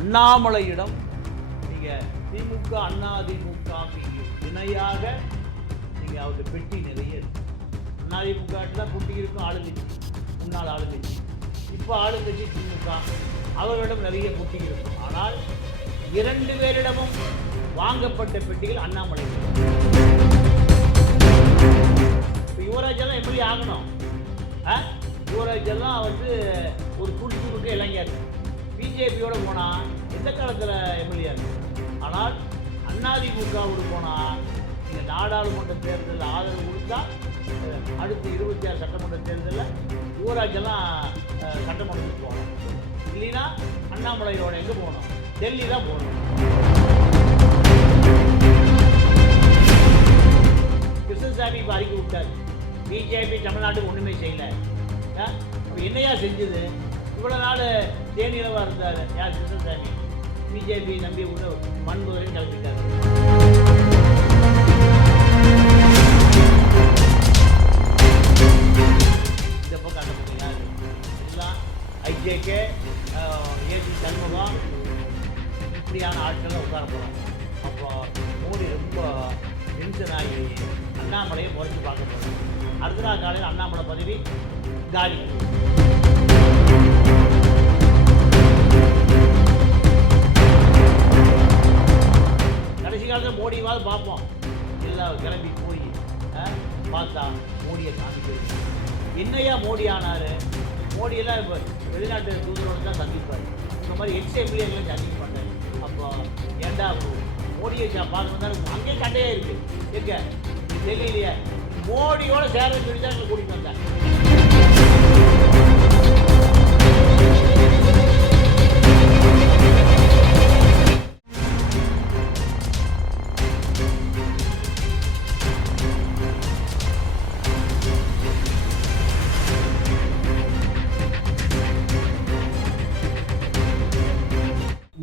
அண்ணாமலையிடம் நீங்கள் திமுக அண்ணா திமுக இணையாக நீங்கள் அவருடைய பெட்டி நிறைய இருக்கு. அண்ணா திமுக தான் குட்டி இருக்கும் ஆளுங்கட்சி. முன்னாள் ஆளுங்கட்சி. இப்போ ஆளுங்கட்சி திமுக. அவர்களிடம் நிறைய குட்டி இருக்கும். ஆனால் இரண்டு பேரிடமும் வாங்கப்பட்ட பெட்டிகள் அண்ணாமலை இப்போ யுவராஜ் எப்படி ஆகணும்? ஆ? வந்து ஒரு துடிப்புக்கு இளைஞர். பிஜேபியோட போனால் எந்த காலத்தில் எம்எல்ஏ ஆனால் அதிமுகவோடு போனால் இந்த நாடாளுமன்ற தேர்தலில் ஆதரவு கொடுத்தா அடுத்து இருபத்தி ஆறு சட்டமன்ற தேர்தலில் ஊராட்சியெல்லாம் சட்டமன்றத்துக்கு போகணும். இல்லைன்னா அண்ணாமலையோட எங்கே போகணும்? டெல்லி தான் போகணும். கிருஷ்ணசாமி இப்போ அறிக்கை விட்டார். பிஜேபி தமிழ்நாட்டுக்கு ஒன்றுமே செய்யலை. என்னையா செஞ்சது? இவ்வளோ நாள் தேனிலவாக இருந்தார். யார் கிருஷ்ணசாமி பிஜேபி நம்பி உள்ள மண்பு கிளம்பிட்டார் என்னையா மோடி ஆனார்? மோடியெல்லாம் இப்போ வெளிநாட்டு தூதரோடு தான் சந்திப்பார். இந்த மாதிரி எக்ஸ் எம்எல்ஏங்களும் சந்திக்க மாட்டார். அப்போ ஏண்டா மோடியை பார்க்கணும் வந்தாலும் அங்கேயே கண்டையே இருக்குது எங்க? டெல்லியிலேயே. மோடியோட சேர சொல்லி தான் கூட்டிகிட்டு வந்தேன்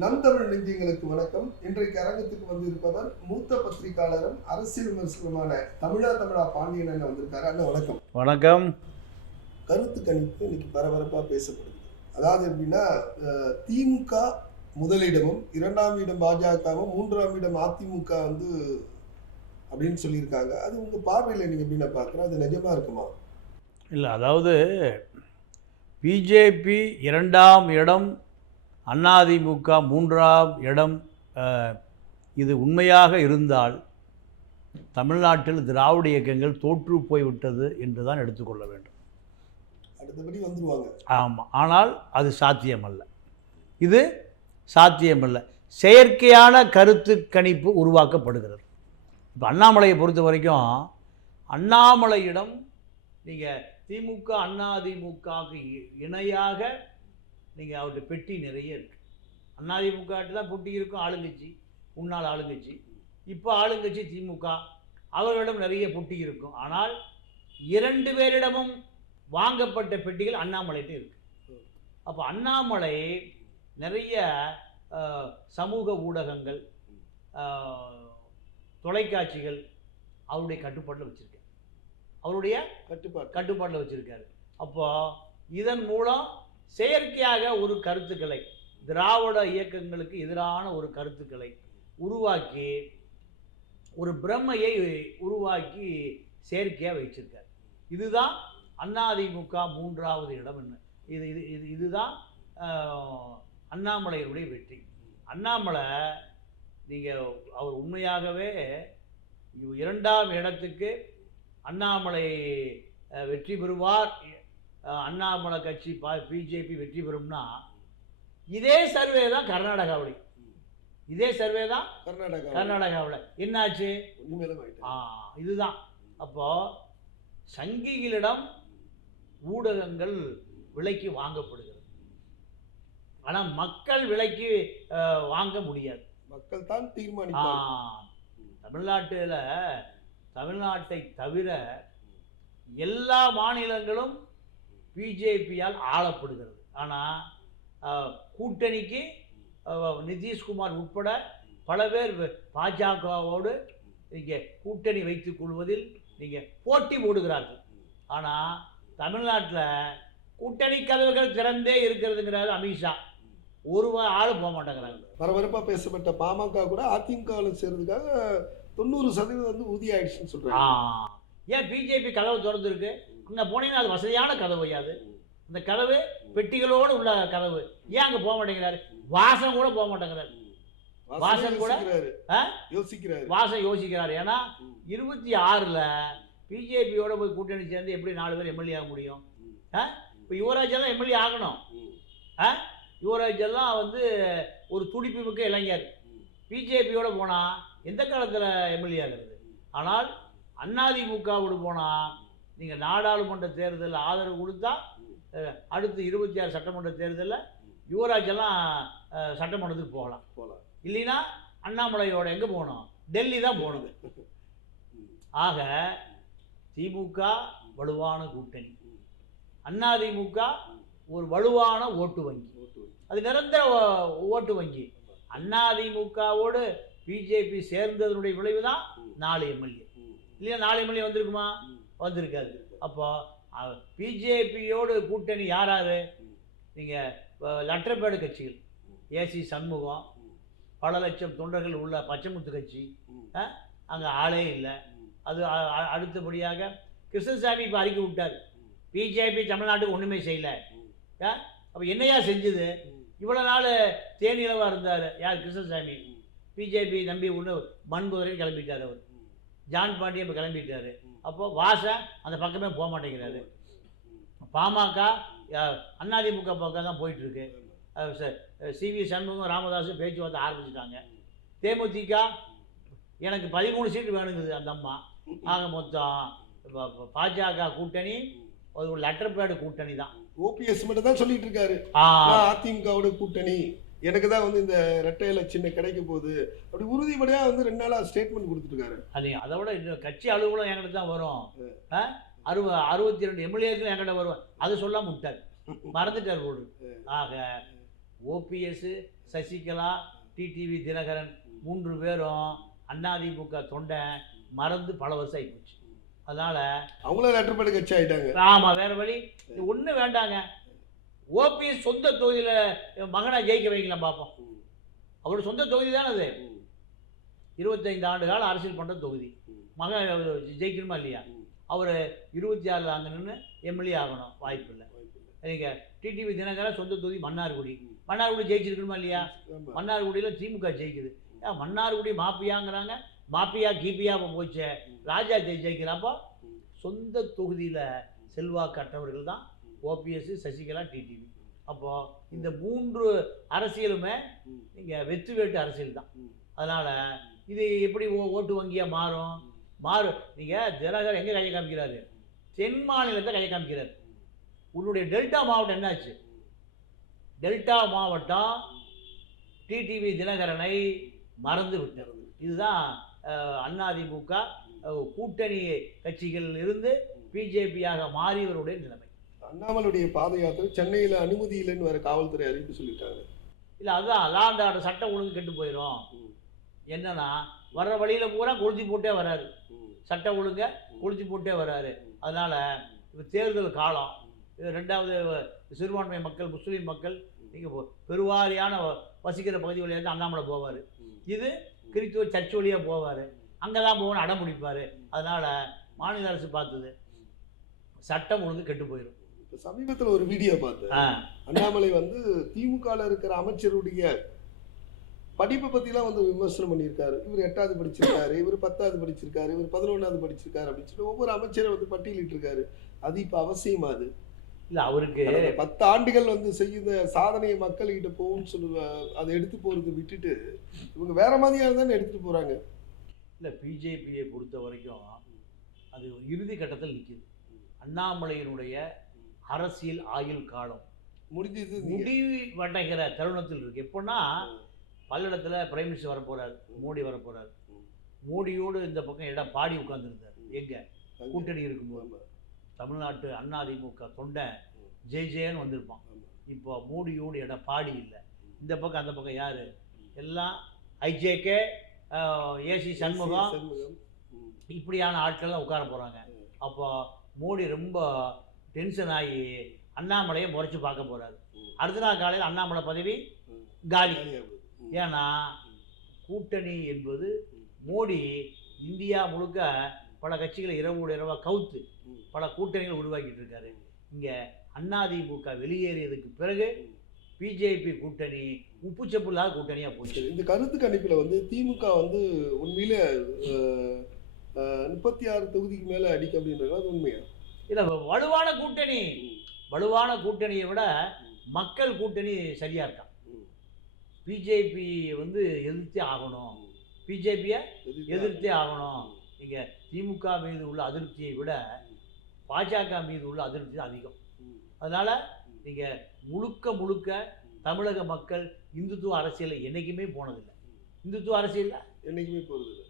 நம் தமிழ் நெஞ்சங்களுக்கு வணக்கம். இன்றைக்கு அரங்கத்துக்கு வந்திருப்பவர் மூத்த பத்திரிகையாளரும் அரசியல் விமர்சனமான தமிழா தமிழா பாண்டியன் அண்ணன் வந்திருக்காரு. அண்ணன் வணக்கம். வணக்கம். கருத்து கணிப்பு இன்னைக்கு பரபரப்பா பேசப்படுது. அதாவது எப்படின்னா திமுக முதலிடமும் இரண்டாம் இடம் பாஜகவும் மூன்றாம் இடம் அதிமுக வந்து அப்படின்னு சொல்லியிருக்காங்க. அது உங்க பார்வையில் நீங்க எப்படி பார்க்குறோம் அது நிஜமா இருக்குமா? இல்லை அதாவது பிஜேபி இரண்டாம் இடம் அதிமுக மூன்றாம் இடம் இது உண்மையாக இருந்தால் தமிழ்நாட்டில் திராவிட இயக்கங்கள் தோற்று போய்விட்டது என்று தான் எடுத்துக்கொள்ள வேண்டும். அடுத்தபடி வந்துருவாங்க. ஆமாம் ஆனால் அது சாத்தியமல்ல. இது சாத்தியமல்ல. செயற்கையான கருத்து கணிப்பு உருவாக்கப்படுகிறது. இப்போ அண்ணாமலையை பொறுத்த வரைக்கும் அண்ணாமலையிடம் நீங்கள் திமுக அண்ணா திமுகவுக்கு இணையாக நீங்கள் அவருடைய பெட்டி நிறைய இருக்குது அதிமுக தான் பெட்டி இருக்கும் ஆளுங்கட்சி. முன்னாள் ஆளுங்கட்சி. இப்போ ஆளுங்கட்சி திமுக அவர்களிடம் நிறைய பொட்டி இருக்கும். ஆனால் இரண்டு பேரிடமும் வாங்கப்பட்ட பெட்டிகள் அண்ணாமலைகிட்ட இருக்கு. அப்போ அண்ணாமலை நிறைய சமூக ஊடகங்கள் தொலைக்காட்சிகள் அவருடைய கட்டுப்பாட்டில் வச்சுருக்காரு. அவருடைய கட்டுப்பாடு. கட்டுப்பாட்டில் வச்சுருக்காரு. அப்போ இதன் மூலம் செயற்கையாக ஒரு கருத்துக்களை திராவிட இயக்கங்களுக்கு எதிரான ஒரு கருத்துக்களை உருவாக்கி ஒரு பிரம்மையை உருவாக்கி செயற்கையாக வச்சிருக்கார். இதுதான் அதிமுக மூன்றாவது இடம் என்ன? இது இது இது இதுதான் ஆஹ், அண்ணாமலையினுடைய வெற்றி. அண்ணாமலை நீங்கள் அவர் உண்மையாகவே இரண்டாம் இடத்துக்கு அண்ணாமலை வெற்றி பெறுவார் அண்ணாமலை கட்சி பா பிஜேபி வெற்றி பெறும்னா இதே சர்வே தான் கர்நாடகாவில் இதே சர்வே தான் கர்நாடகா கர்நாடகாவில் என்னாச்சு? ஆ இதுதான். அப்போ சங்கிகளிடம் ஊடகங்கள் விலைக்கு வாங்கப்படுகிறது. ஆனால் மக்கள் விலைக்கு வாங்க முடியாது. மக்கள் தான் ஆ, தீர்மானிப்பாங்க தமிழ்நாட்டில் தமிழ்நாட்டை தவிர எல்லா மாநிலங்களும் பிஜேபியால் ஆளப்படுகிறது. ஆனால் கூட்டணிக்கு நிதிஷ்குமார் உட்பட பல பேர் பாஜகவோடு இங்கே கூட்டணி வைத்துக் கொள்வதில் நீங்கள் போட்டி போடுகிறார்கள். ஆனால் தமிழ்நாட்டில் கூட்டணி கதவுகள் திறந்தே இருக்கிறதுங்கிறாரு அமித்ஷா. ஒரு ஆளும் போக மாட்டேங்கிறாங்க பரபரப்பா பேசப்பட்ட பாமக கூட அதிமுகவில் சேர்றதுக்காக தொண்ணூறு சதவீதம் வந்து உறுதி ஆயிடுச்சுன்னு ஆ. சொல்றாங்க ஏன் பிஜேபி கதவு திறந்துருக்கு? இங்கே போனீங்கன்னா அது வசதியான கதவு அது. இந்த கதவு பெட்டிகளோடு உள்ள கதவு. ஏன் அங்கே போக மாட்டேங்கிறாரு? வாசம் கூட போக மாட்டேங்கிறாரு. வாசனே வாசன் கூட? யோசிக்கிறாரு. ஆ? யோசிக்கிறாரு. வாசம் யோசிக்கிறாரு. ஏன்னா. இருபத்தி ஆறில் பிஜேபியோட போய் கூட்டணி சேர்ந்து எப்படி நாலு பேர் எம்எல்ஏ ஆக முடியும்? இப்போ யுவராஜ் எல்லாம் எம்எல்ஏ ஆகணும். யுவராஜ் எல்லாம் வந்து ஒரு துடிப்பு மிக்க இளைஞர். பிஜேபியோட போனால் எந்த காலத்தில் எம்எல்ஏ ஆகிறது? ஆனால் அதிமுகவோடு போனால் நீங்கள் நாடாளுமன்ற தேர்தலில் ஆதரவு கொடுத்தா அடுத்து இருபத்தி ஆறு சட்டமன்ற தேர்தலில் யுவராஜ் எல்லாம் அஹ், சட்டமன்றத்துக்கு போகலாம் போலாம் இல்லைன்னா அண்ணாமலையோட எங்கே போகணும் டெல்லி தான் போகணும். ஆக திமுக வலுவான கூட்டணி அதிமுக ஒரு வலுவான ஓட்டு வங்கி. அது நிரந்தர ஓட்டு வங்கி அதிமுகவோடு பிஜேபி சேர்ந்ததனுடைய விளைவு தான். நாலு எம்எல்ஏ. இல்லையா நாலு எம்எல்ஏ வந்திருக்குமா. வந்திருக்காது அப்போ பிஜேபியோடு கூட்டணி யார் யாரு? நீங்கள் லட்டர்பேடு கட்சிகள். ஏசி சண்முகம் பல லட்சம் தொண்டர்கள் உள்ள பச்சைமுத்து கட்சி. அங்கே ஆளே இல்லை. அது அ- அடுத்தபடியாக கிருஷ்ணசாமி இப்போ அறிக்கை விட்டார். பிஜேபி தமிழ்நாட்டுக்கு ஒன்றுமே செய்யலை. அப்போ என்னையா செஞ்சுது? இவ்வளோ நாள் தேனிலவாக இருந்தார். யார்? கிருஷ்ணசாமி. பிஜேபி நம்பி ஒன்று மண்புதரையும் கிளம்பிட்டார் அவர். ஜான் பாண்டியன் இப்போ கிளம்பிட்டார். ம். அப்போ வாசன் அந்த பக்கமே போக மாட்டேங்கிறாரு. பாமக அஹ், அதிமுக பக்கம் தான் போயிட்டுருக்கு. சிவி சண்முகம் ராமதாஸும் பேச்சுவார்த்தை ஆரம்பிச்சிட்டாங்க தேமுதிக எனக்கு பதிமூணு சீட்டு வேணுங்குது அந்த அம்மா ஆக மொத்தம் பாஜக கூட்டணி அது ஒரு லெட்டர் பேடு கூட்டணி தான் ஓபிஎஸ் மட்டும் தான் சொல்லிட்டு இருக்காரு அதிமுகவோட கூட்டணி எனக்கு தான் வந்து இந்த ரெட்டை இலை சின்ன கிடைக்க போகுது. அப்படி உறுதிப்படியா வந்து ரெண்டு நாளா ஸ்டேட்மெண்ட் கொடுத்துருக்காரு அது அதை விட இன்னும் கட்சி அலுவலகம் என்கிட்ட தான் வரும்? அறுப அறுபத்தி ரெண்டு எம்எல்ஏக்கள் என்கிட்ட வரும். அது சொல்லாம விட்டார். மறந்துட்டார் போடு. ஆக ஓபிஎஸ் சசிகலா டிடிவி தினகரன் மூன்று பேரும் அதிமுக தொண்டை மறந்து பல வருஷம் ஆகிப்போச்சு அதனால அவங்களும் லெட்டர் பேடு கட்சி ஆயிட்டாங்க. ஆமா வேற வழி. ஒன்றும் வேண்டாங்க. ஓபிஎஸ் சொந்த தொகுதியில் மகனை ஜெயிக்க வைக்கலாம் பார்ப்போம். அவரோட சொந்த தொகுதி தானே அது. இருபத்தைந்து ஆண்டு காலம் அரசியல் பண்ணுற தொகுதி. மகன் ஜெயிக்கணுமா இல்லையா. அவர் இருபத்தி ஆறில் அங்கே நின்று எம்எல்ஏ ஆகணும் வாய்ப்பு இல்லை. நீங்கள் டிடிவி தினகரன் சொந்த தொகுதி மன்னார்குடி. மன்னார்குடி ஜெயிச்சிருக்கணுமா இல்லையா. மன்னார்குடியில் திமுக ஜெயிக்குது மன்னார்குடி மாப்பியாங்கிறாங்க மாப்பியா இப்போ போச்சு ராஜா ஜெய் ஜெயிக்கிறாப்போ. சொந்த தொகுதியில் செல்வாக்கு அற்றவர்கள் தான் ஓபிஎஸ் சசிகலா டிடிவி. அப்போது இந்த மூன்று அரசியலுமே. நீங்கள் வெற்றி வேட்டு அரசியல் தான். அதனால் இது எப்படி ஓ- ஓட்டு வங்கியாக மாறும்? மாறும் நீங்கள் தினகர் எங்கே கையை காமிக்கிறாரு? தென் மாநிலத்தை கையை காமிக்கிறாரு. உன்னுடைய டெல்டா மாவட்டம் என்னாச்சு? டெல்டா மாவட்டம் டிடிவி தினகரனை மறந்து விட்டது. இதுதான் அதிமுக கூட்டணி கட்சிகளில் இருந்து பிஜேபியாக மாறியவருடைய நிலைமை. அண்ணாமலுடைய பாத யாத்திரை சென்னையில அனுமதி இல்லைன்னு வேற காவல்துறை அறிவிப்பு சொல்லிட்டாங்க. இல்லை அதுதான் லாண்ட் ஆர்டர் சட்டம் ஒழுங்கு கெட்டு போயிடும். என்னன்னா வர்ற வழியில் பூரா கொளுத்தி போட்டே வராரு. சட்டம் ஒழுங்க கொளுத்தி போட்டே வராரு. அதனால இப்போ தேர்தல் காலம். இது ரெண்டாவது சிறுபான்மை மக்கள் முஸ்லீம் மக்கள் நீங்கள் பெருவாரியான வசிக்கிற பகுதி வழியாக தான் அண்ணாமலை போவார். இது கிறித்துவ சர்ச் வழியாக போவார். அங்கே தான் போகணும் அடம் பிடிப்பார். அதனால் மாநில அரசு பார்த்தது சட்டம் ஒழுங்கு கெட்டு போயிடும் சமீபத்துல ஒரு வீடியோ பார்த்தேன். அண்ணாமலை வந்து திமுகல இருக்கிற அமைச்சருடைய படிப்பை பத்திலாம் வந்து விமர்சனம் பண்ணியிருக்காரு. இவர் எட்டாவது படிச்சிருக்காரு இவர் பத்தாவது படிச்சிருக்காரு இவர் பதினொன்றாவது படிச்சிருக்காரு அப்படின்னு சொல்லி ஒவ்வொரு அமைச்சரை வந்து பட்டியலிட்டு இருக்காரு அது இப்ப அவசியமா அது? இல்லை அவருக்கு பத்து ஆண்டுகள் வந்து செய்த சாதனையை மக்கள்கிட்ட போகும்னு சொல்லுவ அதை எடுத்து போறதை விட்டுட்டு இவங்க வேற மாதிரியா தானே எடுத்துட்டு போறாங்க. இல்லை பிஜேபியை பொறுத்த வரைக்கும் அது இறுதி கட்டத்தில் நிற்கிது அண்ணாமலையினுடைய அரசியல் ஆயுள் காலம். முடிஞ்சது நீங்க. முடிவு வடைகிற தருணத்தில் இருக்கு. எப்படின்னா பல்லடத்துல பிரைம் மினிஸ்டர் வர போறாரு மோடி வர போறாரு ம். மோடியோடு இந்த பக்கம் இடம் பாடி உட்கார்ந்துருந்தார். எங்க. கூட்டணி இருக்கும்போது. தமிழ்நாட்டு அதிமுக தொண்டை. ஜெய் ஜெயன்னு வந்திருப்பான். இப்போ மோடியோடு இடம் பாடி இல்லை. இந்த பக்கம் அந்த பக்கம் யாரு? எல்லாம் ஐஜேகே ஏசி சண்முகம். இப்படியான ஆட்கள்லாம் உட்கார போறாங்க. ம். அப்போ மோடி ரொம்ப டென்ஷன் ஆகி அண்ணாமலையை முறைச்சு பார்க்க போறாரு ம். அடுத்த நாள் காலையில் அண்ணாமலை பதவி. காலி. ஏன்னா கூட்டணி என்பது மோடி இந்தியா முழுக்க பல கட்சிகளை இரவோடு இரவாக கவுத்து. பல கூட்டணிகள் உருவாக்கிட்டு இருக்காரு இங்கே அதிமுக வெளியேறியதுக்கு பிறகு பிஜேபி கூட்டணி உப்புச்சப்புல்லாத கூட்டணியாக போச்சு இந்த கருத்து கணிப்புல வந்து திமுக வந்து உண்மையில முப்பத்தி ஆறு தொகுதிக்கு மேல அடிக்க அப்படின்றது அது உண்மையா இல்லை வலுவான கூட்டணி. வலுவான கூட்டணியை விட மக்கள் கூட்டணி சரியா இருக்கான். பிஜேபி வந்து எதிர்த்தே ஆகணும் பிஜேபியை எதிர்த்து- ஆகணும் நீங்க திமுக மீது உள்ள அதிருப்தியை விட பாஜக மீது உள்ள அதிருப்தி தான் அதிகம். அதனால நீங்க முழுக்க முழுக்க தமிழக மக்கள் இந்துத்துவ அரசியலில் என்னைக்குமே போனதில்லை இந்துத்துவ அரசியலில் என்னைக்குமே போறது இல்ல.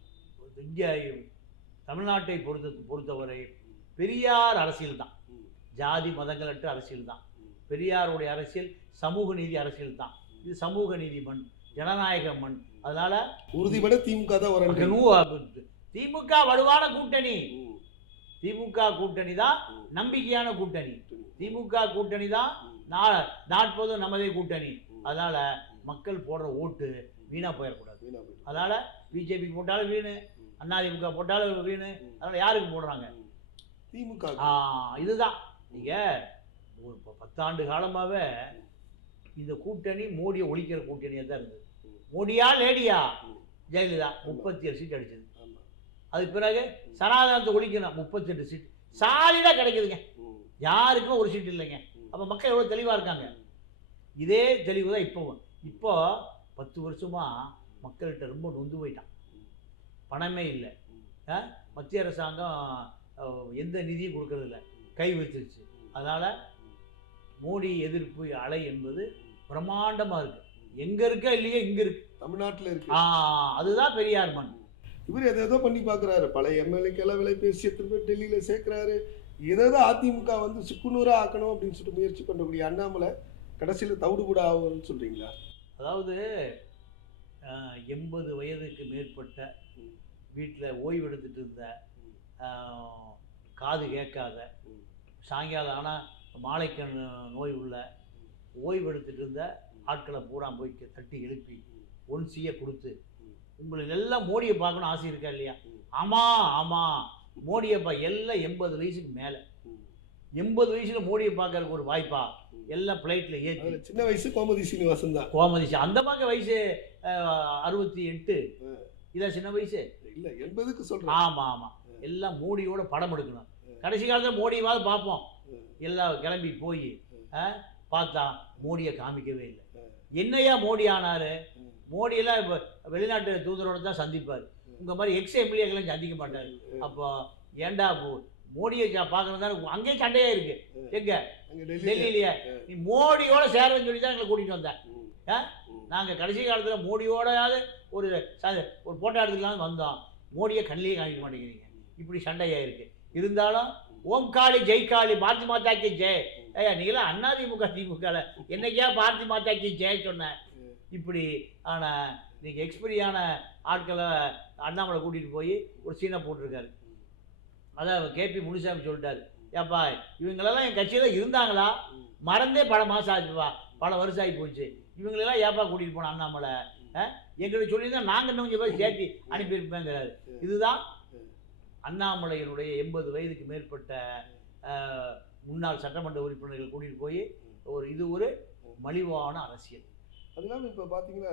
இங்கே தமிழ்நாட்டை பொறுத்த பொறுத்தவரை பெரியார் அரசியல் தான். ஜாதி மதங்களற்ற அரசியல் தான். பெரியாருடைய அரசியல் சமூக நீதி அரசியல் தான் இது சமூக நீதி மண் ஜனநாயக மண் அதனால உறுதிபட திமுக தான் வரணும் திமுக வலுவான கூட்டணி. திமுக கூட்டணி தான். நம்பிக்கையான கூட்டணி. திமுக கூட்டணி தான் நா நாற்பதும் நமதே கூட்டணி. அதனால மக்கள் போடுற ஓட்டு வீணா போயிடக்கூடாது. அதனால பிஜேபிக்கு போட்டாலும் வீணு. அதிமுக போட்டாலும் வீணு. அதனால யாருக்கு போடுறாங்க. திமுக இதுதான் நீங்க ஒரு பத்தாண்டு காலமாவே இந்த கூட்டணி மோடியை ஒழிக்கிற கூட்டணியாக தான் இருந்தது. மோடியா லேடியா. ஜெயலலிதா முப்பத்தி ஏழு சீட் அடிச்சது. அதுக்கு பிறகு சனாதனத்தை ஒழிக்கணும் முப்பத்தெட்டு சீட் சாலிடாக கிடைக்குதுங்க. யாருக்கும் ஒரு சீட் இல்லைங்க. அப்போ மக்கள் எவ்வளோ தெளிவாக இருக்காங்க இதே தெளிவு தான் இப்போவும் இப்போ பத்து வருஷமா மக்கள்கிட்ட ரொம்ப நொந்து போயிட்டான். பணமே இல்லை? மத்திய அரசாங்கம் எந்த நிதியும் கொடுக்கறதில்ல. கை வச்சிருச்சு. அதனால் மோடி எதிர்ப்பு அலை என்பது பிரம்மாண்டமாக இருக்கு. எங்கே இருக்கா இல்லையோ இங்கே இருக்கு. தமிழ்நாட்டுல இருக்கு. ஆ அதுதான் பெரியார் மண். இவர் எதை ஏதோ பண்ணி பாக்குறாரு பழைய எம்எல்ஏக்கு எல்லாம் விலை பேசி திரும்ப டெல்லியில சேர்க்கிறாரு. ஏதோ அதிமுக வந்து சுக்குநூறா ஆக்கணும் அப்படின்னு சொல்லிட்டு முயற்சி பண்ணக்கூடிய அண்ணாமலை கடைசியில தவிடுபட ஆகும்னு சொல்றீங்களா? அதாவது எண்பது வயதுக்கு மேற்பட்ட. வீட்டில் ஓய்வு எடுத்துட்டு இருந்த காது கேட்காத. சாயங்காலம் ஆனால் மாலைக்கண் நோய் உள்ள ஓய்வு எடுத்துட்டு இருந்த ஆட்களை பூரா போய் தட்டி எழுப்பி. ஒன் சியை கொடுத்து. உங்களுக்கு எல்லாம் மோடியை பார்க்கணும் ஆசை இருக்கா இல்லையா. ஆமாம் ஆமாம் மோடியை பா எல்லாம் எண்பது வயசுக்கு மேலே. எண்பது வயசுல மோடியை பார்க்கறதுக்கு ஒரு வாய்ப்பா. எல்லாம் ஃப்ளைட்டில் ஏற்றி சின்ன வயசு கோமதி சீனிவாசன் தான் கோமதி அந்த பக்கம் வயசு அறுபத்தி எட்டு. இதான் சின்ன வயசு இல்ல எண்பதுக்கு சொல்றேன் ஆமா ஆமா ம். எல்லாம் மோடியோட படம் எடுக்கணும். கடைசி காலத்தில் மோடியாவது பார்ப்போம். எல்லாம் கிளம்பி போய். பார்த்தா மோடியை காமிக்கவே இல்லை. என்னையா மோடி ஆனாரு. மோடியெல்லாம் இப்போ வெளிநாட்டு தூதரோட தான் சந்திப்பார். உங்க மாதிரி எக்ஸ் எம்எல்ஏக்கெல்லாம் சந்திக்க மாட்டார். அப்போ ஏன்டா போ- மோடியை பார்க்கறது அங்கேயே சண்டையா இருக்கு. எங்க? டெல்லியிலேயே. நீ மோடியோட சேரன்னு சொல்லி தான் எங்களை கூட்டிட்டு வந்தேன். நாங்கள் கடைசி காலத்தில் மோடியோடையாவது ஒரு ஒரு போட்டோ எடுத்துக்கலாம் வந்தோம். மோடியை கண்ணிலேயே காமிக்க மாட்டேங்கிறீங்க. இப்படி சண்டையாக இருக்கு. இருந்தாலும் ஓம் காளி ஜெய் காளி பாரதி மாதாக்கு ஜெய். ஐயா நீங்களாம் அண்ணா திமுக திமுகல என்னைக்கா பாரதி மாதாக்கு ஜெய் சொன்ன? ம். இப்படி ஆனால் நீங்கள் எக்ஸ்பீரியான ஆட்களை அண்ணாமலை கூட்டிகிட்டு போய் ஒரு சீனை போட்டிருக்காரு. அதான் கேபி முனுசாமி சொல்லிட்டாரு. ஏப்பா இவங்களெல்லாம் என் கட்சியில் இருந்தாங்களா. மறந்தே பல மாதம் ஆச்சுப்பா. பல வருஷம் ஆகி போச்சு. இவங்களெல்லாம் ஏப்பா கூட்டிகிட்டு போன அண்ணாமலை? எங்களுக்கு சொல்லியிருந்தா நாங்கள் இன்னும் கொஞ்சம் பேர் சேர்த்து அனுப்பியிருப்பேங்கிறாரு. இதுதான் அண்ணாமலையினுடைய எண்பது வயதுக்கு மேற்பட்ட முன்னாள் சட்டமன்ற உறுப்பினர்கள் கூட்டிகிட்டு போய் ஒரு இது ஒரு மலிவான அரசியல் அது இல்லாமல் இப்போ பார்த்தீங்கன்னா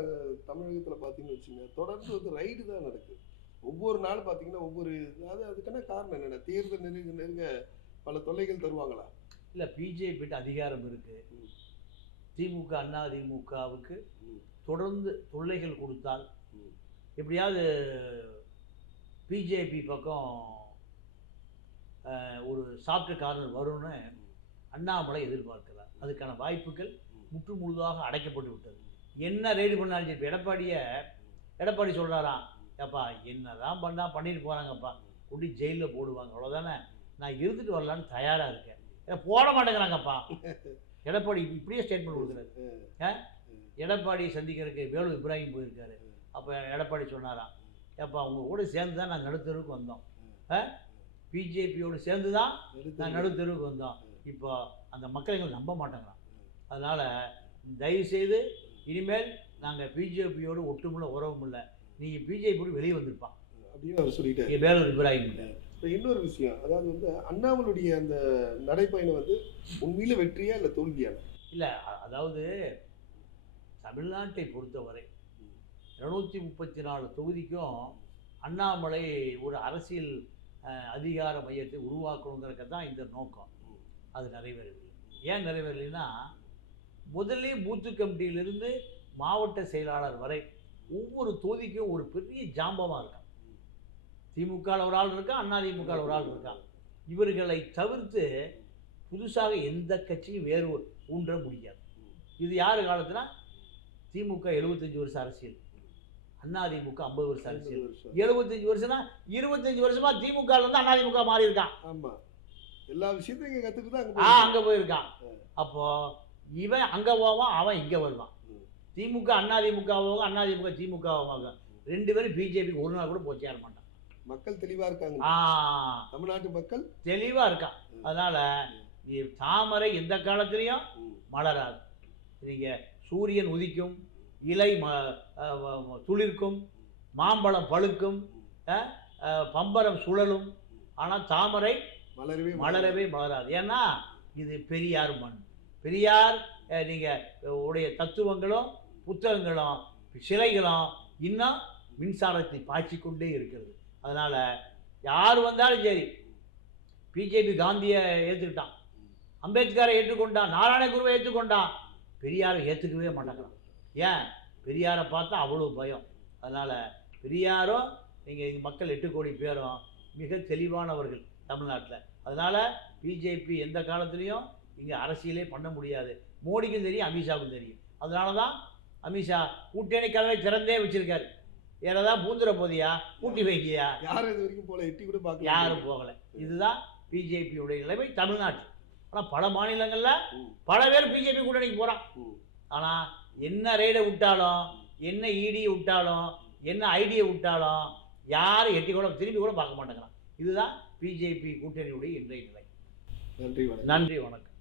தமிழகத்தில் பார்த்தீங்கன்னு வச்சுங்க தொடர்ந்து வந்து ரைடு தான் நடக்குது ஒவ்வொரு நாள் பார்த்தீங்கன்னா ஒவ்வொரு அது அதுக்கான காரணம் என்னென்ன தேர்தல் நெருங்க நெருங்க பல தொல்லைகள் தருவாங்களா இல்லை பிஜேபிட்டு அதிகாரம் இருக்குது. திமுக அண்ணா திமுகவுக்கு. தொடர்ந்து தொல்லைகள் கொடுத்தால். எப்படியாவது பிஜேபி பக்கம் ஒரு கார்னர் வரும்னு அண்ணாமலை எதிர்பார்க்கிறார். அதுக்கான வாய்ப்புகள் முற்று முழுதாக அடைக்கப்பட்டு விட்டது. என்ன ரெய்டு பண்ணாலும் சரி எடப்பாடியை எடப்பாடி சொல்கிறாராம் ஏப்பா என்னதான் பண்ணா பண்ணிட்டு போகிறாங்கப்பா கொண்டு ஜெயிலில் போடுவாங்க. அவ்வளோதானே நான் இருந்துட்டு வரலான்னு தயாராக இருக்கேன். ஏன்னா போட மாட்டேங்கிறாங்கப்பா. எடப்பாடி இப்படியே ஸ்டேட்மெண்ட் கொடுக்குறாரு. எடப்பாடி சந்திக்கிறதுக்கு வேலு இப்ராஹிம் போயிருக்காரு. அப்போ எடப்பாடி சொன்னாராம் ஏப்பா உங்க கூட சேர்ந்து தான் நான் நடுத்தருவுக்கு வந்தோம். பிஜேபியோடு சேர்ந்து தான் நான் நடுத்தருவுக்கு வந்தோம். இப்போ அந்த மக்கள் எங்களை நம்ப மாட்டேங்கிறான். அதனால் தயவு செய்து இனிமேல் நாங்கள் பிஜேபியோடு ஒட்டுமுள்ள உறவும் இல்லை. நீங்கள் பிஜேபியோடு வெளியே வந்திருப்பான் அப்படின்னு அவர் சொல்லிட்டாரு. இங்கே வேலூர் இப்ராஹிம் இப்ப இன்னொரு விஷயம் அதாவது வந்து அண்ணாமலுடைய அந்த நடைப்பயணம் வந்து உண்மையில வெற்றியா இல்ல தோல்வியா? இல்லை அதாவது தமிழ்நாட்டை பொறுத்தவரை இருநூத்தி முப்பத்தி நாலு தொகுதிக்கும் அண்ணாமலை ஒரு அரசியல் அதிகார மையத்தை உருவாக்கணுங்கிறக்க தான் இந்த நோக்கம். அது நிறைவேறவில்லை. ஏன் நிறைவேறலைன்னா முதல்ல பூத்து கமிட்டியிலிருந்து மாவட்ட செயலாளர் வரை ஒவ்வொரு தொகுதிக்கும் ஒரு பெரிய ஜாம்பமாக இருக்கான். திமுகவில் ஒரு ஆள் இருக்கான் அதிமுக ஒரு ஆள் இருக்கான். இவர்களை தவிர்த்து புதுசாக எந்த கட்சியும் வேறு ஊன்ற முடியாது. இது யார் காலத்தில் திமுக 75 வருஷம் அரசியல். அதிமுக ஐம்பது வருஷம் வருஷம். எழுபத்தஞ்சு வருஷம்னா இருபத்தஞ்சு வருஷமா திமுக ல இருந்து அதிமுக மாறி இருக்கான் ஆமா. எல்லா விஷயத்தையும் இங்க அங்க ஆ. அங்க போயிருக்கான். அப்போ இவன் அங்க போவான் அவன் இங்க வருவான். திமுக அதிமுக போவாங்க அதிமுக திமுக போவாங்க ரெண்டு பேரும் பிஜேபி ஒரு நாள் கூட போய் சேர மாட்டான். மக்கள் தெளிவா இருக்காங்க. தமிழ்நாட்டு மக்கள்? தெளிவா இருக்கான். அதனால தாமரை எந்த காலத்திலையும் மலராது. நீங்க சூரியன் உதிக்கும் இலை துளிர்க்கும் மாம்பழம் பழுக்கும் பம்பரம் சுழலும். ஆனால் தாமரை மலரவே மலரவே மலராது. ஏன்னா இது பெரியார் மண். பெரியார் அஹ், நீங்க அஹ், உடைய தத்துவங்களும் புத்தகங்களும் சிலைகளும் இன்னும் மின்சாரத்தை பாய்ச்சி கொண்டே இருக்கிறது. அதனால யார் வந்தாலும் சரி பிஜேபி காந்தியை ஏற்றுக்கிட்டான் அம்பேத்கரை ஏற்றுக்கொண்டான் நாராயணகுருவை ஏற்றுக்கொண்டான் பெரியாரை ஏற்றுக்கவே மாட்டேங்கிறான். ஏன்? பெரியாரை பார்த்தா அவ்வளோ பயம். அதனால் பெரியாரும் நீங்கள் மக்கள் எட்டு கோடி பேரும் மிக தெளிவானவர்கள் தமிழ்நாட்டில். அதனால் பிஜேபி எந்த காலத்துலேயும் இங்கே அரசியலே பண்ண முடியாது. மோடிக்கும் தெரியும் அமித்ஷாவுக்கும் தெரியும். அதனால தான் அமித்ஷா கூட்டணி கதவை திறந்தே வச்சிருக்காரு. ஏறதா பூந்துற போதியா? கூட்டி வைக்கியா? யாரும் இது வரைக்கும் போல எட்டி கூட பார்க்கல. யாரும் போகலை. இதுதான் பிஜேபியுடைய நிலைமை தமிழ்நாட்டில். ஆனால் பல மாநிலங்களில் பல பேர் பிஜேபி கூட்டணிக்கு போகிறான். ஆனால் என்ன ரெய்டை விட்டாலும் என்ன இடியை விட்டாலும் என்ன ஐடியை விட்டாலும் யாரும் எட்டி கூட திரும்பி கூட பார்க்க மாட்டேங்கிறான். இதுதான் பிஜேபி கூட்டணியுடைய இன்றைய நிலை. நன்றி வணக்கம். நன்றி வணக்கம்.